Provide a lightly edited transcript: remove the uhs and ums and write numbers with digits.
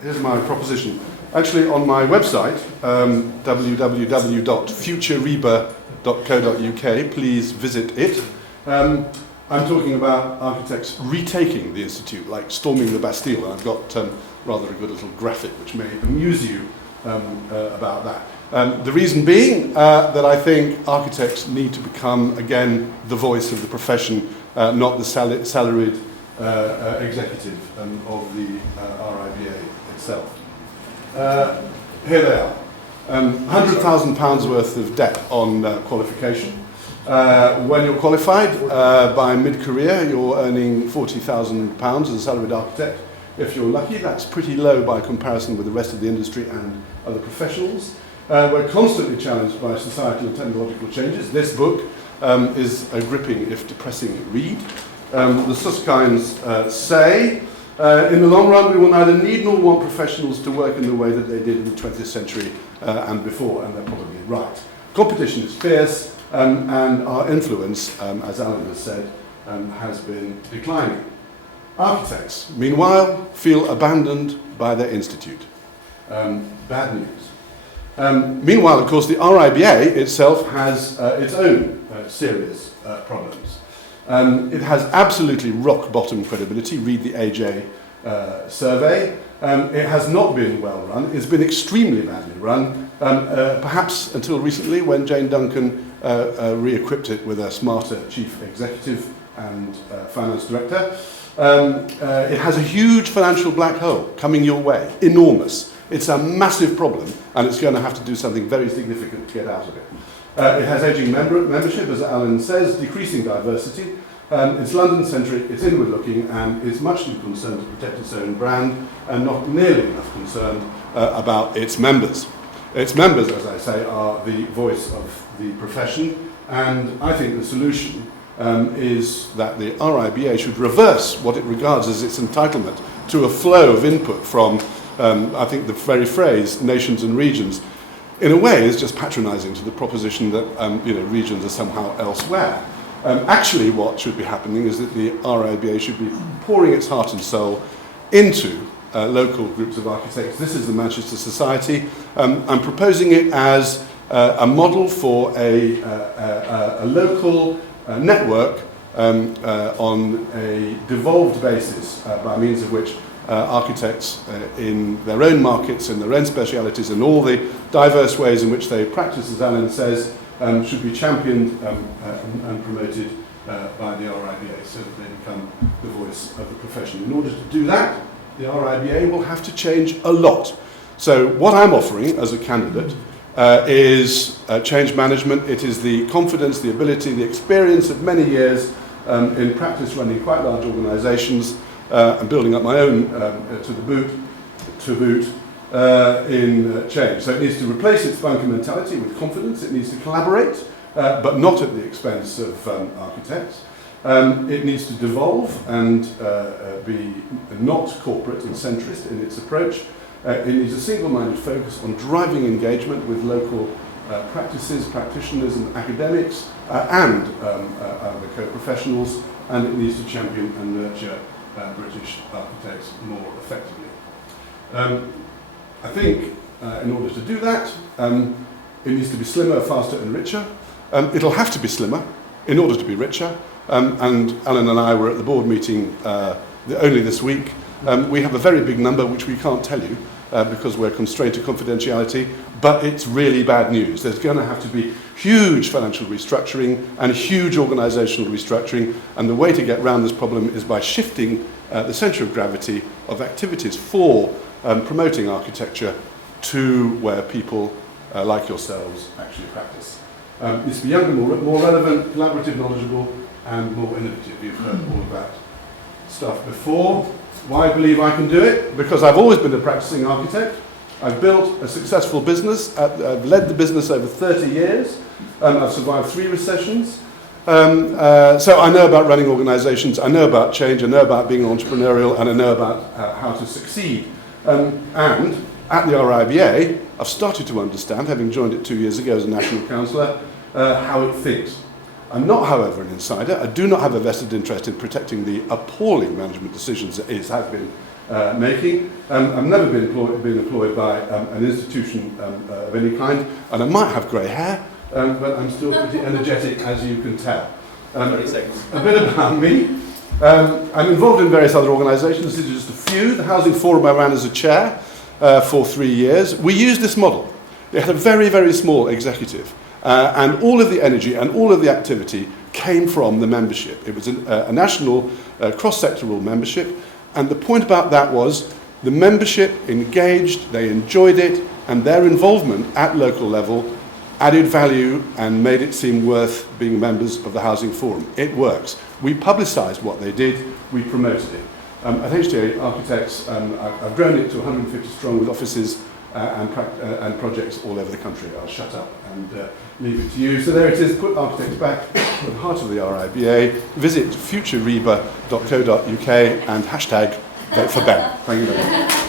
Here's my proposition. Actually, on my website, www.futureriba.co.uk, please visit it. I'm talking about architects retaking the Institute, like storming the Bastille. I've got rather a good little graphic which may amuse you about that. The reason being that I think architects need to become, again, the voice of the profession, not the salaried executive of the RIBA itself. Here they are. £100,000 worth of debt on qualification. When you're qualified, by mid-career, you're earning £40,000 as a salaried architect. If you're lucky, that's pretty low by comparison with the rest of the industry and other professionals. We're constantly challenged by societal and technological changes. This book is a gripping, if depressing, read. The Susskind's say, in the long run, we will neither need nor want professionals to work in the way that they did in the 20th century and before, and they're probably right. Competition is fierce, and our influence, as Alan has said, has been declining. Architects, meanwhile, feel abandoned by their institute. Bad news. Meanwhile, of course, the RIBA itself has its own serious problems. It has absolutely rock-bottom credibility. Read the AJ survey. It has not been well run. It's been extremely badly run, perhaps until recently when Jane Duncan re-equipped it with a smarter chief executive and finance director. It has a huge financial black hole coming your way, enormous. It's a massive problem, and it's going to have to do something very significant to get out of it. It has ageing membership, as Alan says, decreasing diversity. It's London-centric, it's inward-looking, and is much too concerned to protect its own brand, and not nearly enough concerned about its members. Its members, as I say, are the voice of the profession, and I think the solution is that the RIBA should reverse what it regards as its entitlement to a flow of input from, I think the very phrase, nations and regions, in a way is just patronising to the proposition that regions are somehow elsewhere. Actually, what should be happening is that the RIBA should be pouring its heart and soul into local groups of architects. This is the Manchester Society. I'm proposing it as a model for a local network on a devolved basis by means of which architects in their own markets, in their own specialities, and all the diverse ways in which they practice, as Alan says, should be championed and promoted by the RIBA so that they become the voice of the profession. In order to do that, the RIBA will have to change a lot. So what I'm offering as a candidate is change management. It is the confidence, the ability, the experience of many years in practice running quite large organisations, and building up my own to boot in change. So it needs to replace its bunker mentality with confidence. It needs to collaborate, but not at the expense of architects. It needs to devolve and be not corporate and centrist in its approach. It needs a single-minded focus on driving engagement with local practices, practitioners and academics, and other co-professionals, and it needs to champion and nurture British architects more effectively. I think in order to do that, it needs to be slimmer, faster and richer. It'll have to be slimmer in order to be richer. And Alan and I were at the board meeting only this week. We have a very big number which we can't tell you because we're constrained to confidentiality, but it's really bad news. There's going to have to be huge financial restructuring and huge organisational restructuring, and the way to get around this problem is by shifting the centre of gravity of activities for promoting architecture to where people like yourselves actually practice. It needs to be younger, more relevant, collaborative, knowledgeable, and more innovative. You've heard all of that stuff before. Why I believe I can do it? Because I've always been a practicing architect. I've built a successful business. I've led the business over 30 years. I've survived 3 recessions. So I know about running organisations, I know about change, I know about being entrepreneurial, and I know about how to succeed. And at the RIBA, I've started to understand, having joined it 2 years ago as a national councillor, how it thinks. I'm not, however, an insider. I do not have a vested interest in protecting the appalling management decisions that it has been making. I've never been employed by an institution of any kind, and I might have grey hair, but I'm still pretty energetic, as you can tell. 30 seconds. A bit about me. I'm involved in various other organisations. These are just a few. The Housing Forum I ran as a chair for 3 years. We used this model. It had a very, very small executive. And all of the energy and all of the activity came from the membership. It was a national cross-sectoral membership. And the point about that was the membership engaged, they enjoyed it, and their involvement at local level added value and made it seem worth being members of the Housing Forum. It works. We publicised what they did, we promoted it. At HTA Architects, I've grown it to 150 strong with offices and projects all over the country. I'll shut up and leave it to you. So there it is, put architects back at the heart of the RIBA. Visit futureriba.co.uk and hashtag vote for Ben. Thank you very much.